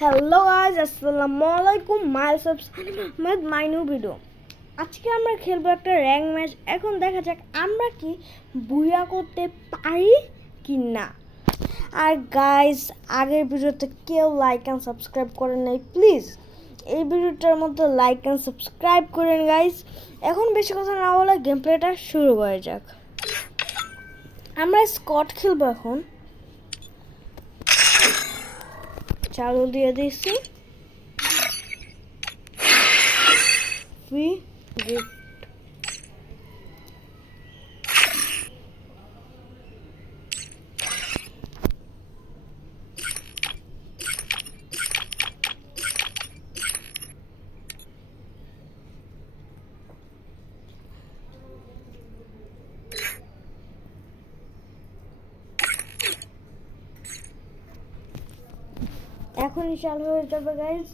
Hello guys, আসসালামু আলাইকুম। My new video. আজকে আমরা খেলবো একটা র্যাঙ্ক ম্যাচ। এখন দেখা যাক আমরা কি বুয়া করতে পারি কি না। আর গাইস, আগের ভিডিওতে কেউ লাইক অ্যান্ড সাবস্ক্রাইব করেন নাই, প্লিজ এই ভিডিওটার মধ্যে লাইক অ্যান্ড সাবস্ক্রাইব করেন গাইস। এখন বেশি কথা না বলে গেম প্লেটা শুরু করা যাক। আমরা স্কট খেলবো এখন। চালু দিয়ে দিচ্ছি। এখনই চালু হয়ে যাবে গাইস।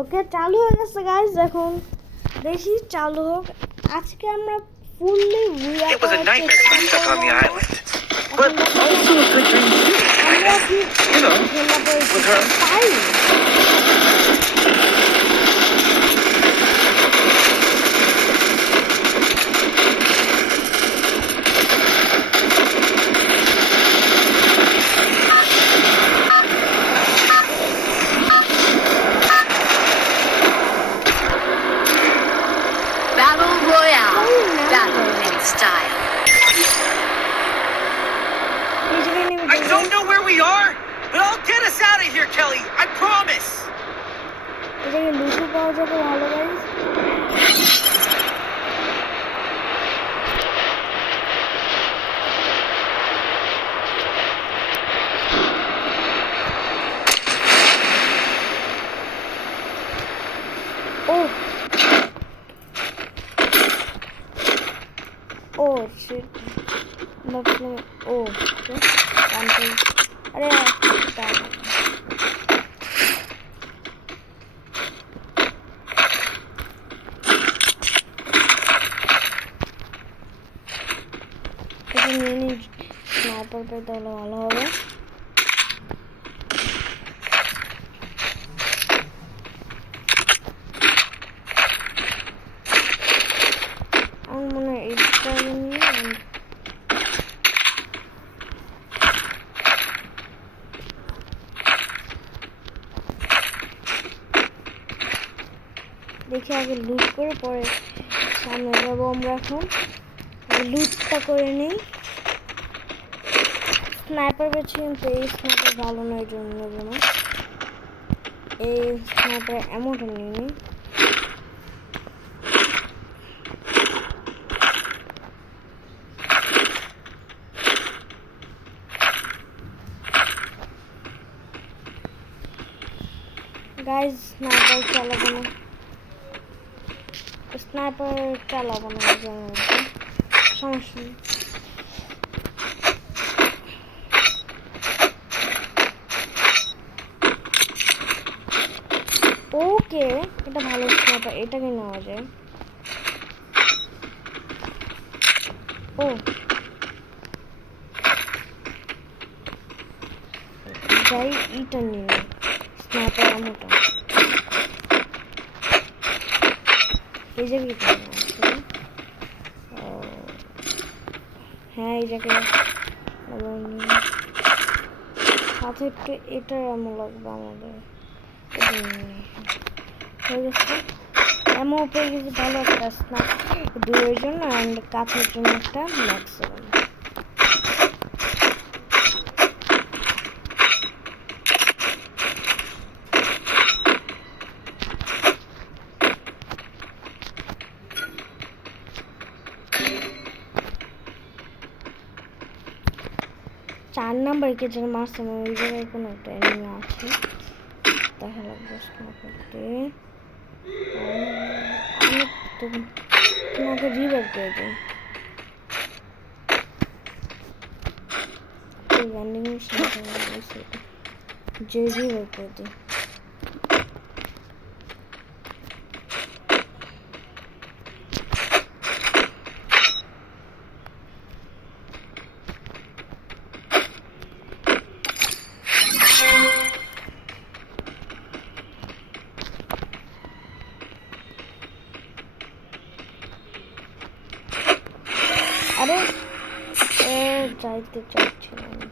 ওকে, চালু হয়ে গেছে গাইস। এখন দেখি চালু হোক। আজকে আমরা ফুললি বুয়া করার চেষ্টা করব। আমরা কি পাই? Battle Royale. Battle in style. I don't know where we are, but I'll get us out of here, Kelly. I promise. এটাকে লুটু পাওয়া যাবে ভালো guys. Oh shit. No. Oh, okay. अरे স্নাইপার পেতে হলে ভালো হবে। আমার মনে হয় এটা নিয়ে দেখি আগে লুট করে পরে সামনে যাবো। আমরা এখন লুটটা করে নিই। স্নাইপার পেয়েছি, কিন্তু এই স্নাইপার ভালো নয়, জন্য নেবো না। এই স্নাইপার এমনটা নিয়ে নিই। গাইজ, স্নাইপার চালাবো না, সমস্যা নেই। ওকে, এটা ভালো স্নাইপার, এটাকে নেওয়া যায়। ও যাই, এটা নিয়ে নিই স্নাইপার আমোটা। এই জায়গাটা হ্যাঁ, এই জায়গায় সাথে একটু এটার এমন লাগবে আমাদের। হয়ে গেছে, এমন পেয়ে গেছে ভালো একটা স্নাইপার দূরের জন্য, অ্যান্ড কাছের জন্য একটা ম্যাক্সিমাম। চার নাম্বার কে যেন মারছে, ওই জায়গায় কোনো একটা এনিমি আছে, দেখা লাগবে স্নাইপারতে। আমি তোমাকে রিভাইভ করে দিই। রানিং যে রিভাইভ করে দিই। আরে যাইতে চাচ্ছি না আমি।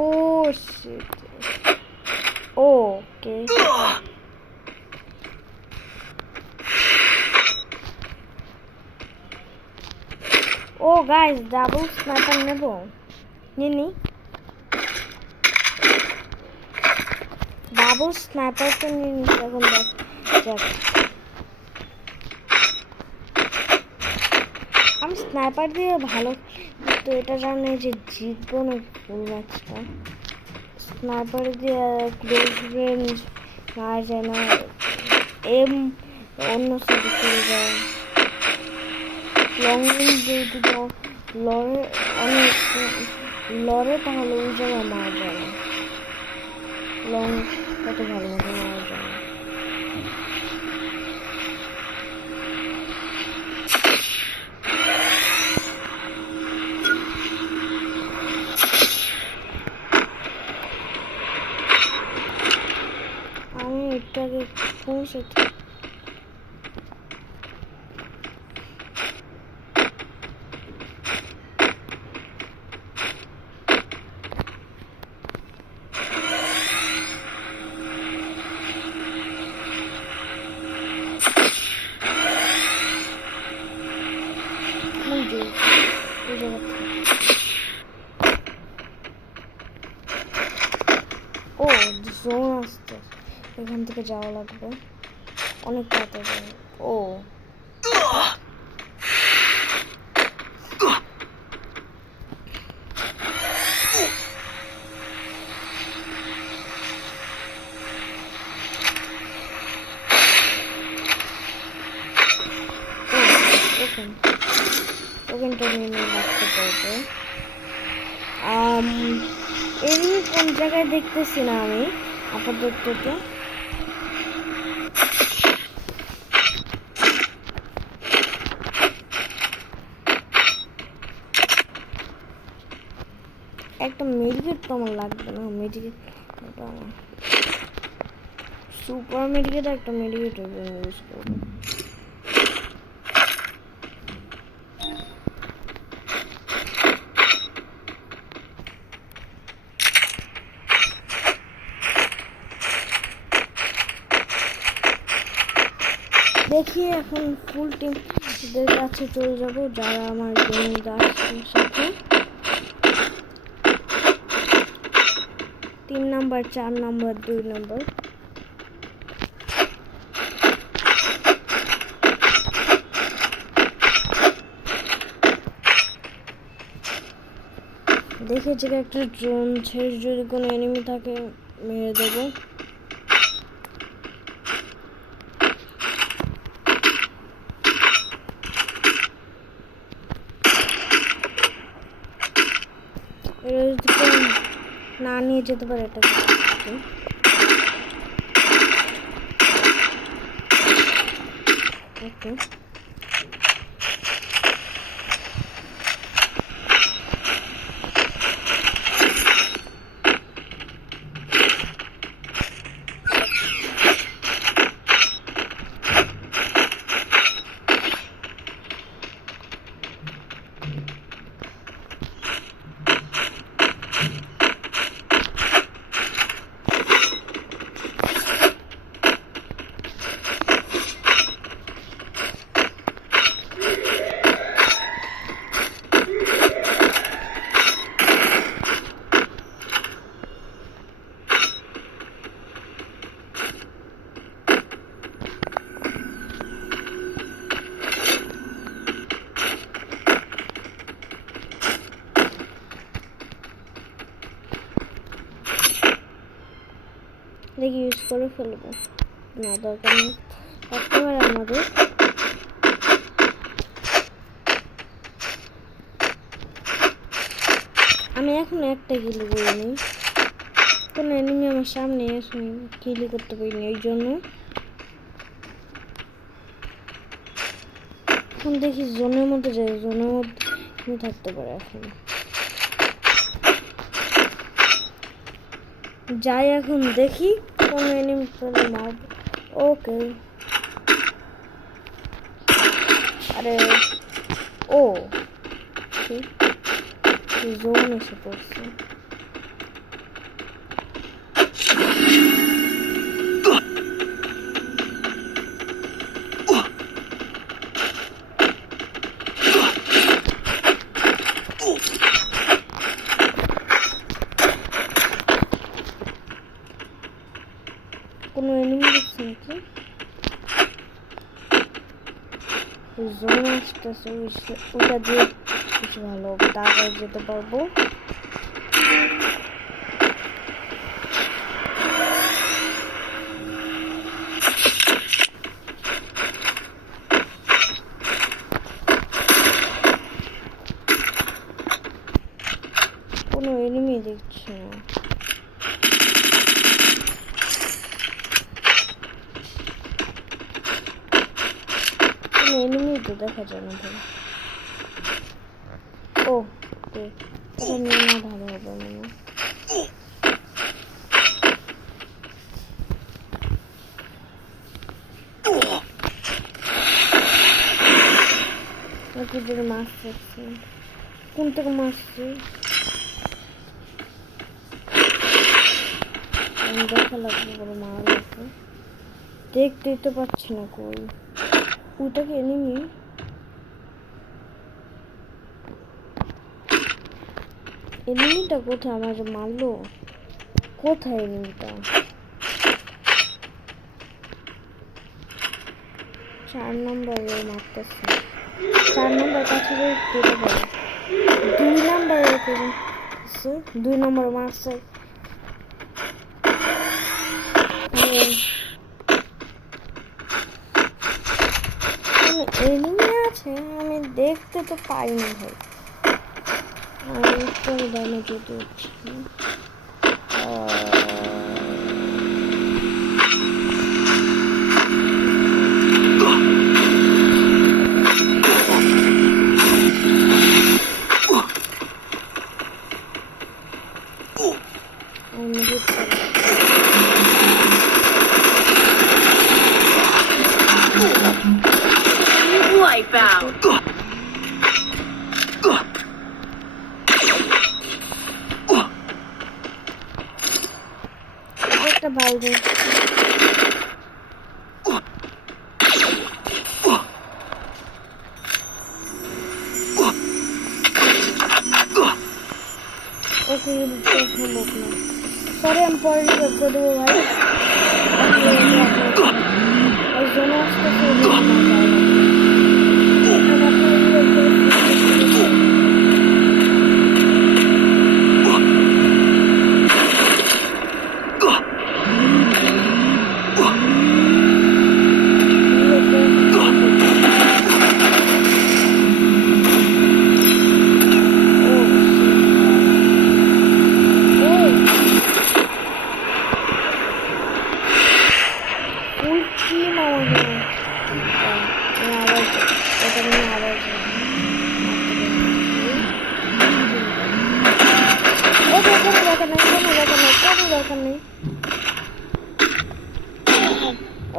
Oh shit. Okay. Oh guys, double sniper নেবো নিনি ডাবল স্নাইপার তো নিয়ে নিচ্ছি এখন যাক আমি স্নাইপার দিয়ে ভালো তো এটা জানি যে জিতবো না ফুল ম্যাচটা স্নাইপার দিয়ে ক্লোজ রেঞ্জ আর যেন এম অন্য সাইডে চলে যায় লং রেঞ্জ যেহেতু লড়ে অনেক লড়ে তাহলে ওই জায়গায় মারা যায় না লং কত ভালো মতো মারা যায় না আমি এটাকে পৌঁছেছি ও জোন আসছে এখান থেকে যাওয়া লাগবে অনেক তাড়াতাড়ি ও ওখানটা নিয়ে রাখতে পারবে এমনি কোন জায়গায় দেখতেছি না আমি আপাতত একটা মেডিকেট তো আমার লাগবে না মেডিকেট সুপার মেডিকেট একটা মেডিকেট ইউজ করবো দেখি এখন ফুল টিমদের কাছে চলে যাব যারা আমার গেমের সাথে 3 নাম্বার 4 নাম্বার 2 নাম্বার দেখে যে একটা ড্রোন ছেড়ে যদি কোনো এনিমি থাকে মেরে দেবো না নিয়ে যেতে পারে এটা ওকে দেখি ইউজ করে ফেলবো না দরকার নেই একেবারে আমাদের আমি এখন একটা কিলি করিনি কোনো এনিমি আমার সামনে এসে কিলি করতে পারিনি এই জন্য এখন দেখি জোনের মধ্যে যাই, জোনের মধ্যে কি থাকতে পারে। এখন যাই, এখন দেখি কোন এনিমি পেলে মারব। ওকে, আরে ও জোন এসে পড়ছে। কোনো এনিমি দেখছি নাকি? জোন আসতেছে, ওটা দিয়ে বেশি ভালো হবে, তাড়াতাড়ি যেতে পারবো। কোনো এনিমি দেখছি না। কোনো এনিমি তো দেখা যায় না ভাই। ও এটা নিয়ে না ভালো হবে মনে হয়। কি করে মাছ দেখছি, কোন থেকে মারছি দেখা লাগবে, বলে মারা লাগবে। দেখতেই তো পাচ্ছি না কই। ওটা কি এনিমি? এনিমিটা কোথায়? আমার যে মারলো, কোথায় এনিমিটা? 4 নম্বরে মারতেছে। 4 নম্বর কাছে পেতে পারে। 2 নম্বরে 2 নম্বর মারছে। এনিমি আছে, আমি দেখতে তো পাই না ভাই। আমি একটু দামে যেতে হচ্ছে। Wipeout. একটা বাইরে ওকে সম্ভব না। সরি, আমি পরে রিভাইভ করে দেবো ভাই। ওই জন্য আসতেছে, ওই জন্য আমার যাওয়া লাগবে। আমি আপনার রিভাইভ করে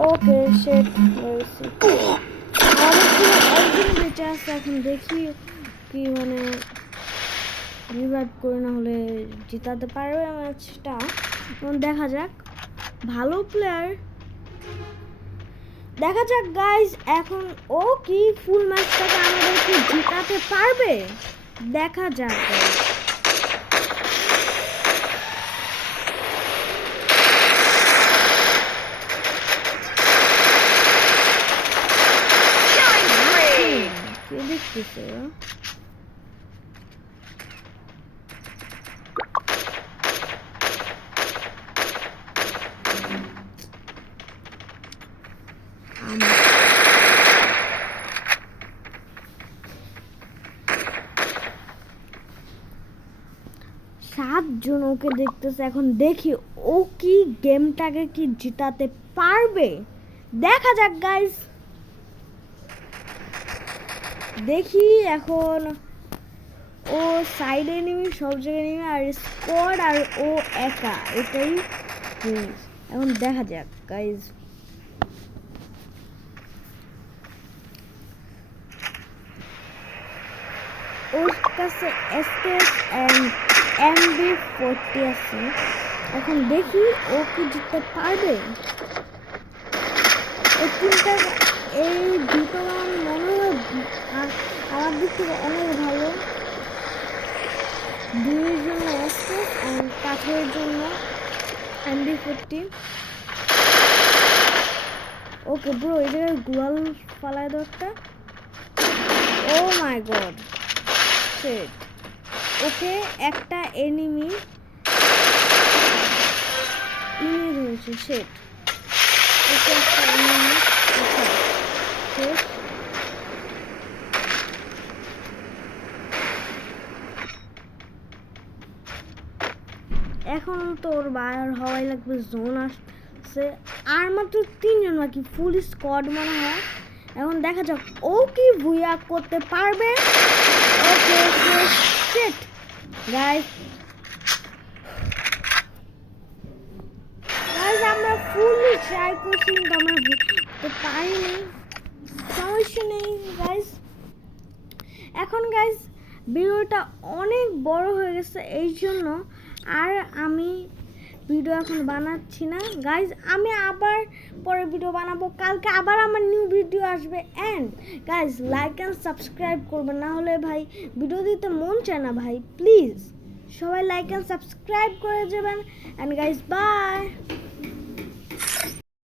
ওকে শেট হয়েছে। একদিন বেঁচে আসছে। এখন দেখি কি মানে রিভাইভ করে, না হলে জিতাতে পারবে ম্যাচটা। দেখা যাক, ভালো প্লেয়ার, দেখা যাক গাইজ। এখন ও কি ফুল ম্যাচটাকে আমাদেরকে জিতাতে পারবে, দেখা যাক guys। কে দেখতেছে? সাতজন ওকে দেখতেছে। এখন দেখি ও কি গেমটাকে কি জিতাতে পারবে, দেখা যাক গাইস। দেখি এখন ও সাইড এনিমি সব জায়গায় এনিমি আর স্কোয়াড আর ও একা এটাই জিনিস। এখন দেখা যাক গাইজ। ওর কাছে এসকেস এন্ড MB40 আছে। এখন দেখি ও কি জিততে পারবে। এই দুটো রাউন্ড মনে হয় আমার দিক থেকে অনেক ভালো। দুইয়ের জন্য এসকেস এন্ড কাঠের জন্য MB40। ওকে ব্রো, এই জায়গায় গ্লোয়াল ফালায় দরকার। ও মাই গড শিট। ওকে একটা এনিমি ধরেছে শিট। ওকে একটা এনিমি শিট। এখন তোর বাইর হওয়াই লাগবে, জোন আসছে আর মাত্র 3 জন বাকি, ফুল স্কোয়াড মনে হয়। এখন দেখা যাক ও কি ভুইয়া করতে পারবে। ওকে শিট গাইস, আমরা ফুললি ট্রাই করছি কিন্তু আমরা তো পারিনি। সমস্যা নেই গাইস। এখন গাইস ভিডিওটা অনেক বড় হয়ে গেছে, এই জন্য আর আমি ভিডিও এখন বানাচ্ছি না গাইজ। আমি আবার পরে ভিডিও বানাবো, কালকে আবার আমার নিউ ভিডিও আসবে। And guys like and subscribe করবেন, না হলে ভাই ভিডিও দিতে মন চায় না ভাই। প্লিজ সবাই লাইক অ্যান্ড সাবস্ক্রাইব করে যাবেন। And guys bye.